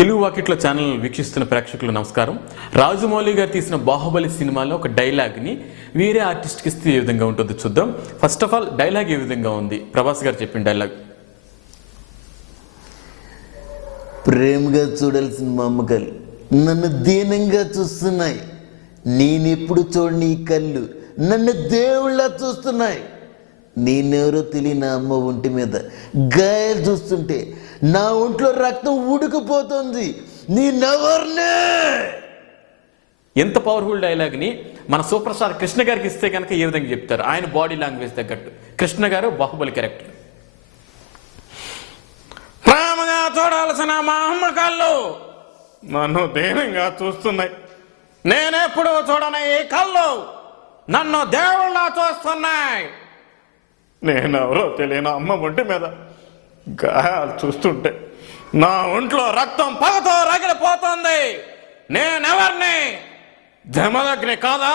తెలుగు వాకిట్లో ఛానల్ వీక్షిస్తున్న ప్రేక్షకులు నమస్కారం. రాజమౌళి గారు తీసిన బాహుబలి సినిమాలో ఒక డైలాగ్ని వేరే ఆర్టిస్ట్కి ఇస్తే ఏ విధంగా ఉంటుందో చూద్దాం. ఫస్ట్ ఆఫ్ ఆల్ డైలాగ్ ఏ విధంగా ఉంది? ప్రభాస్ గారు చెప్పిన డైలాగ్ ప్రేమగా చూడాల్సిన మా నన్ను దీనంగా చూస్తున్నాయి. నేనెప్పుడు చూడని కళ్ళు నన్ను దేవుళ్ళ చూస్తున్నాయి. నేనెవరో తెలియని అమ్మ ఒంటి మీద గాయలు చూస్తుంటే నా ఒంట్లో రక్తం ఉడికిపోతుంది. నేనెవరినే? ఎంత పవర్ఫుల్ డైలాగ్ని మన సూపర్ స్టార్ కృష్ణ గారికి ఇస్తే కనుక ఏ విధంగా చెప్తారు? ఆయన బాడీ లాంగ్వేజ్ తగ్గట్టు. కృష్ణ గారు బాహుబలి క్యారెక్టర్ ప్రేమగా చూడాల్సిన మా అమ్మ కళ్ళు నన్ను దేనంగా చూస్తున్నాయి. నేనెప్పుడు చూడని ఈ కళ్ళు నన్ను దేవుళ్ళ చూస్తున్నాయి. నేనెవరో తెలియని అమ్మ ఒంటి మీద గాయాలు చూస్తుంటే నా ఒంట్లో రక్తం పగతో రగిలిపోతుంది. నేనెవరిని? జమదగ్ని కాదా?